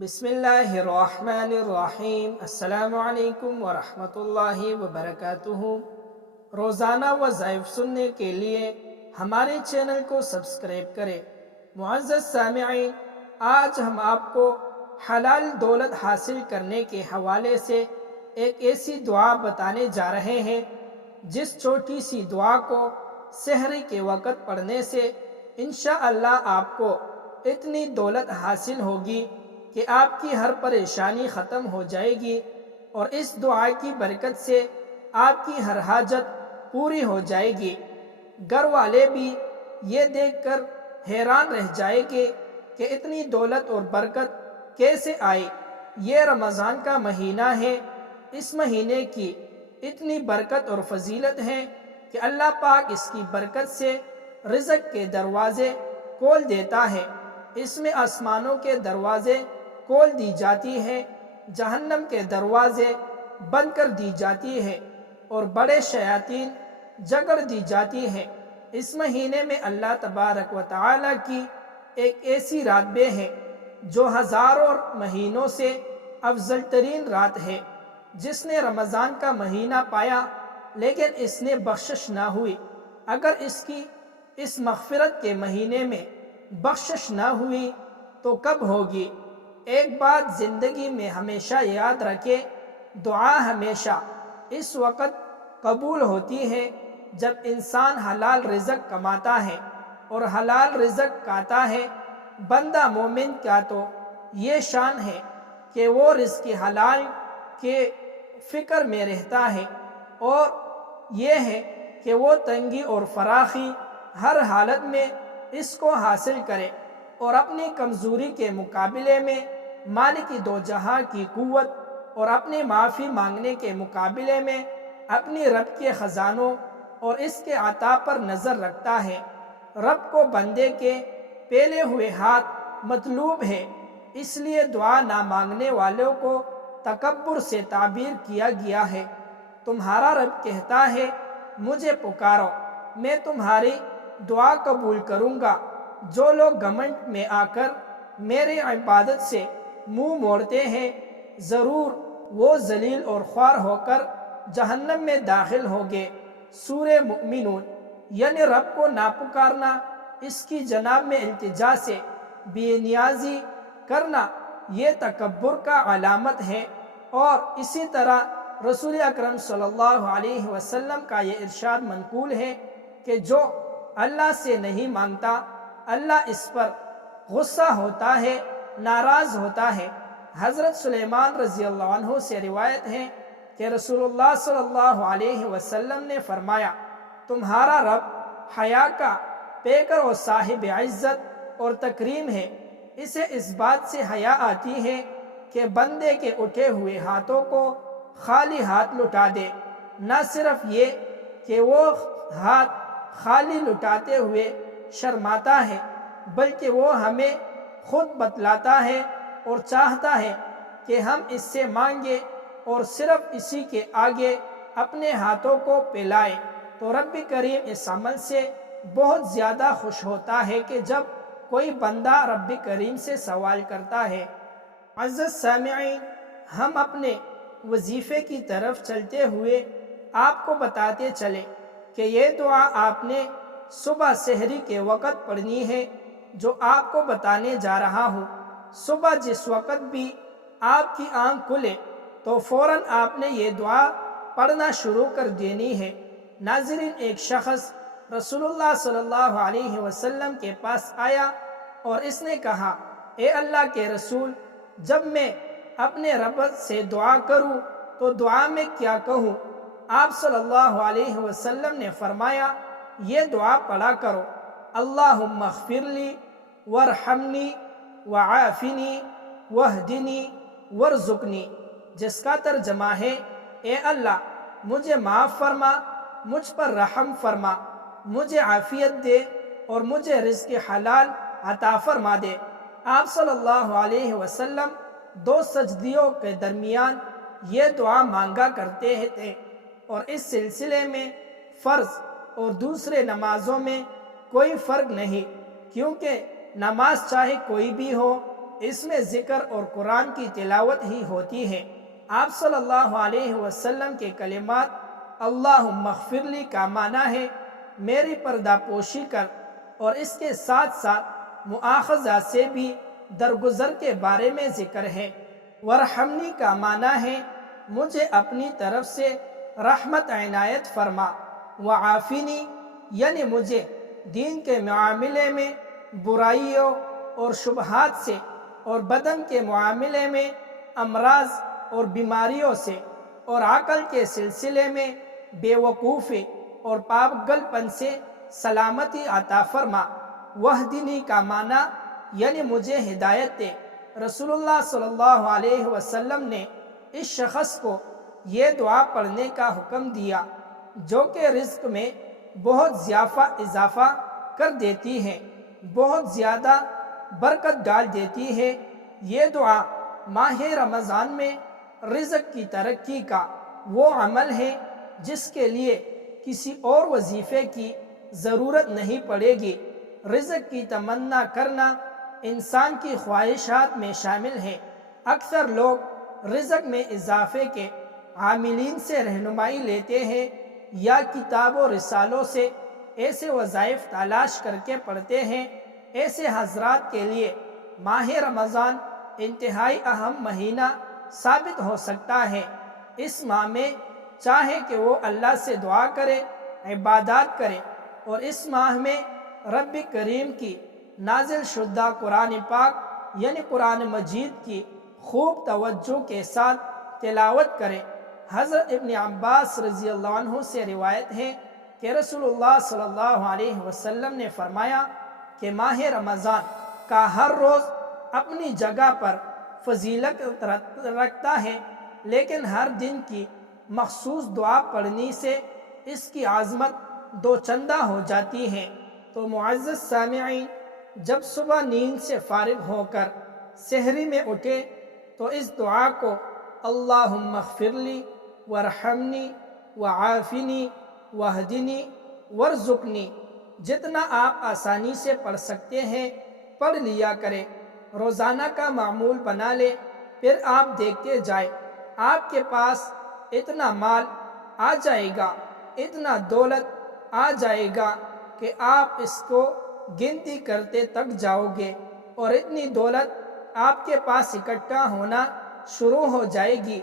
بسم اللہ الرحمن الرحیم۔ السلام علیکم ورحمۃ اللہ وبرکاتہ۔ روزانہ وظائف سننے کے لیے ہمارے چینل کو سبسکرائب کریں۔ معزز سامعین، آج ہم آپ کو حلال دولت حاصل کرنے کے حوالے سے ایک ایسی دعا بتانے جا رہے ہیں جس چھوٹی سی دعا کو سحری کے وقت پڑھنے سے انشاءاللہ آپ کو اتنی دولت حاصل ہوگی کہ آپ کی ہر پریشانی ختم ہو جائے گی، اور اس دعا کی برکت سے آپ کی ہر حاجت پوری ہو جائے گی۔ گھر والے بھی یہ دیکھ کر حیران رہ جائیں گے کہ اتنی دولت اور برکت کیسے آئی۔ یہ رمضان کا مہینہ ہے، اس مہینے کی اتنی برکت اور فضیلت ہے کہ اللہ پاک اس کی برکت سے رزق کے دروازے کھول دیتا ہے۔ اس میں آسمانوں کے دروازے کھول دی جاتی ہے، جہنم کے دروازے بند کر دی جاتی ہے، اور بڑے شیاطین جگڑ دی جاتی ہے۔ اس مہینے میں اللہ تبارک و تعالی کی ایک ایسی رات بے ہے جو ہزاروں مہینوں سے افضل ترین رات ہے۔ جس نے رمضان کا مہینہ پایا لیکن اس نے بخشش نہ ہوئی، اگر اس کی اس مغفرت کے مہینے میں بخشش نہ ہوئی تو کب ہوگی؟ ایک بات زندگی میں ہمیشہ یاد رکھے، دعا ہمیشہ اس وقت قبول ہوتی ہے جب انسان حلال رزق کماتا ہے اور حلال رزق کھاتا ہے۔ بندہ مومن کا تو یہ شان ہے کہ وہ رزق حلال کے فکر میں رہتا ہے، اور یہ ہے کہ وہ تنگی اور فراخی ہر حالت میں اس کو حاصل کرے، اور اپنی کمزوری کے مقابلے میں مالک دو جہاں کی قوت اور اپنی معافی مانگنے کے مقابلے میں اپنی رب کے خزانوں اور اس کے عطا پر نظر رکھتا ہے۔ رب کو بندے کے پھیلے ہوئے ہاتھ مطلوب ہے، اس لیے دعا نہ مانگنے والوں کو تکبر سے تعبیر کیا گیا ہے۔ تمہارا رب کہتا ہے، مجھے پکارو، میں تمہاری دعا قبول کروں گا۔ جو لوگ گھمنڈ میں آ کر میری عبادت سے منہ موڑتے ہیں، ضرور وہ ذلیل اور خوار ہو کر جہنم میں داخل ہوگے۔ سورہ مؤمنون۔ یعنی رب کو نہ پکارنا، اس کی جناب میں التجا سے بے نیازی کرنا، یہ تکبر کا علامت ہے۔ اور اسی طرح رسول اکرم صلی اللہ علیہ وسلم کا یہ ارشاد منقول ہے کہ جو اللہ سے نہیں مانگتا، اللہ اس پر غصہ ہوتا ہے، ناراض ہوتا ہے۔ حضرت سلیمان رضی اللہ عنہ سے روایت ہے کہ رسول اللہ صلی اللہ علیہ وسلم نے فرمایا، تمہارا رب حیا کا پیکر اور صاحب عزت اور تکریم ہے۔ اسے اس بات سے حیا آتی ہے کہ بندے کے اٹھے ہوئے ہاتھوں کو خالی ہاتھ لٹا دے۔ نہ صرف یہ کہ وہ ہاتھ خالی لٹاتے ہوئے شرماتا ہے، بلکہ وہ ہمیں خود بتلاتا ہے اور چاہتا ہے کہ ہم اس سے مانگیں اور صرف اسی کے آگے اپنے ہاتھوں کو پھیلائیں۔ تو رب کریم اس عمل سے بہت زیادہ خوش ہوتا ہے کہ جب کوئی بندہ رب کریم سے سوال کرتا ہے۔ عزیز سامعین، ہم اپنے وظیفے کی طرف چلتے ہوئے آپ کو بتاتے چلیں کہ یہ دعا آپ نے صبح سحری کے وقت پڑھنی ہے جو آپ کو بتانے جا رہا ہوں۔ صبح جس وقت بھی آپ کی آنکھ کھلے تو فوراً آپ نے یہ دعا پڑھنا شروع کر دینی ہے۔ ناظرین، ایک شخص رسول اللہ صلی اللہ علیہ وسلم کے پاس آیا اور اس نے کہا، اے اللہ کے رسول، جب میں اپنے رب سے دعا کروں تو دعا میں کیا کہوں؟ آپ صلی اللہ علیہ وسلم نے فرمایا، یہ دعا پڑھا کرو، اللہم اغفر لی وارحمنی وعافنی واہدنی وارزقنی، جس کا ترجمہ ہے، اے اللہ مجھے معاف فرما، مجھ پر رحم فرما، مجھے عافیت دے اور مجھے رزق حلال عطا فرما دے۔ آپ صلی اللہ علیہ وسلم دو سجدیوں کے درمیان یہ دعا مانگا کرتے تھے، اور اس سلسلے میں فرض اور دوسرے نمازوں میں کوئی فرق نہیں، کیونکہ نماز چاہے کوئی بھی ہو، اس میں ذکر اور قرآن کی تلاوت ہی ہوتی ہے۔ آپ صلی اللہ علیہ وسلم کے کلمات اللہم اغفر لی کا معنی ہے میری پردہ پوشی کر، اور اس کے ساتھ ساتھ مؤاخذہ سے بھی درگزر کے بارے میں ذکر ہے۔ ورحمنی کا معنی ہے مجھے اپنی طرف سے رحمت عنایت فرما۔ وعافنی یعنی مجھے دین کے معاملے میں برائیوں اور شبہات سے، اور بدن کے معاملے میں امراض اور بیماریوں سے، اور عقل کے سلسلے میں بے وقوفی اور پاگل پن سے سلامتی عطا فرما۔ وحدنی کا معنی یعنی مجھے ہدایت دے۔ رسول اللہ صلی اللہ علیہ وسلم نے اس شخص کو یہ دعا پڑھنے کا حکم دیا جو کہ رزق میں بہت اضافہ کر دیتی ہے، بہت زیادہ برکت ڈال دیتی ہے۔ یہ دعا ماہ رمضان میں رزق کی ترقی کا وہ عمل ہے جس کے لیے کسی اور وظیفے کی ضرورت نہیں پڑے گی۔ رزق کی تمنا کرنا انسان کی خواہشات میں شامل ہے۔ اکثر لوگ رزق میں اضافے کے عاملین سے رہنمائی لیتے ہیں یا کتاب و رسالوں سے ایسے وظائف تلاش کر کے پڑھتے ہیں۔ ایسے حضرات کے لیے ماہ رمضان انتہائی اہم مہینہ ثابت ہو سکتا ہے۔ اس ماہ میں چاہے کہ وہ اللہ سے دعا کرے، عبادات کرے، اور اس ماہ میں رب کریم کی نازل شدہ قرآن پاک یعنی قرآن مجید کی خوب توجہ کے ساتھ تلاوت کرے۔ حضرت ابن عباس رضی اللہ عنہ سے روایت ہے کہ رسول اللہ صلی اللہ علیہ وسلم نے فرمایا کہ ماہ رمضان کا ہر روز اپنی جگہ پر فضیلت رکھتا ہے، لیکن ہر دن کی مخصوص دعا پڑھنے سے اس کی عظمت دو چندہ ہو جاتی ہے۔ تو معزز سامعین، جب صبح نیند سے فارغ ہو کر سحری میں اٹھے تو اس دعا کو اللہم اغفر لی ورحمنی وعافنی وہدنی ورزقنی جتنا آپ آسانی سے پڑھ سکتے ہیں پڑھ لیا کریں۔ روزانہ کا معمول بنا لے، پھر آپ دیکھتے جائیں آپ کے پاس اتنا مال آ جائے گا، اتنا دولت آ جائے گا کہ آپ اس کو گنتی کرتے تک جاؤ گے، اور اتنی دولت آپ کے پاس اکٹھا ہونا شروع ہو جائے گی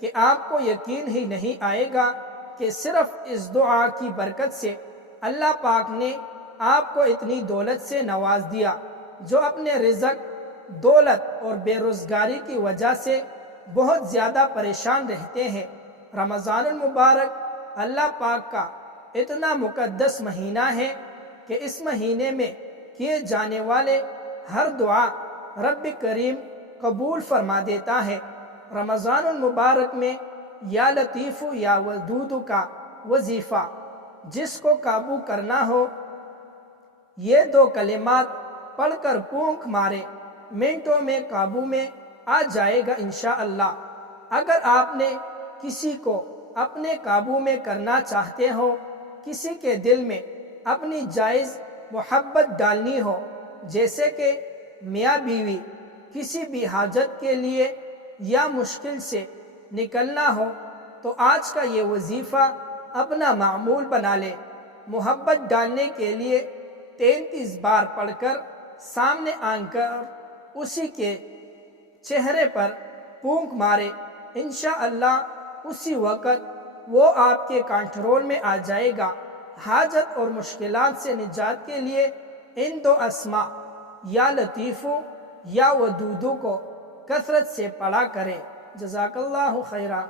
کہ آپ کو یقین ہی نہیں آئے گا کہ صرف اس دعا کی برکت سے اللہ پاک نے آپ کو اتنی دولت سے نواز دیا۔ جو اپنے رزق، دولت اور بے روزگاری کی وجہ سے بہت زیادہ پریشان رہتے ہیں، رمضان المبارک اللہ پاک کا اتنا مقدس مہینہ ہے کہ اس مہینے میں کیے جانے والے ہر دعا رب کریم قبول فرما دیتا ہے۔ رمضان المبارک میں یا لطیف یا ودود کا وظیفہ جس کو قابو کرنا ہو، یہ دو کلمات پڑھ کر پونک مارے، منٹوں میں قابو میں آ جائے گا انشاءاللہ۔ اگر آپ نے کسی کو اپنے قابو میں کرنا چاہتے ہو، کسی کے دل میں اپنی جائز محبت ڈالنی ہو، جیسے کہ میاں بیوی، کسی بھی حاجت کے لیے یا مشکل سے نکلنا ہو، تو آج کا یہ وظیفہ اپنا معمول بنا لے۔ محبت ڈالنے کے لیے 33 بار پڑھ کر سامنے آ کر اسی کے چہرے پر پونک مارے، انشاءاللہ اسی وقت وہ آپ کے کنٹرول میں آ جائے گا۔ حاجت اور مشکلات سے نجات کے لیے ان دو اسماء یا لطیفو یا ودودو کو کثرت سے پڑھا کرے۔ جزاک اللہ خیرہ۔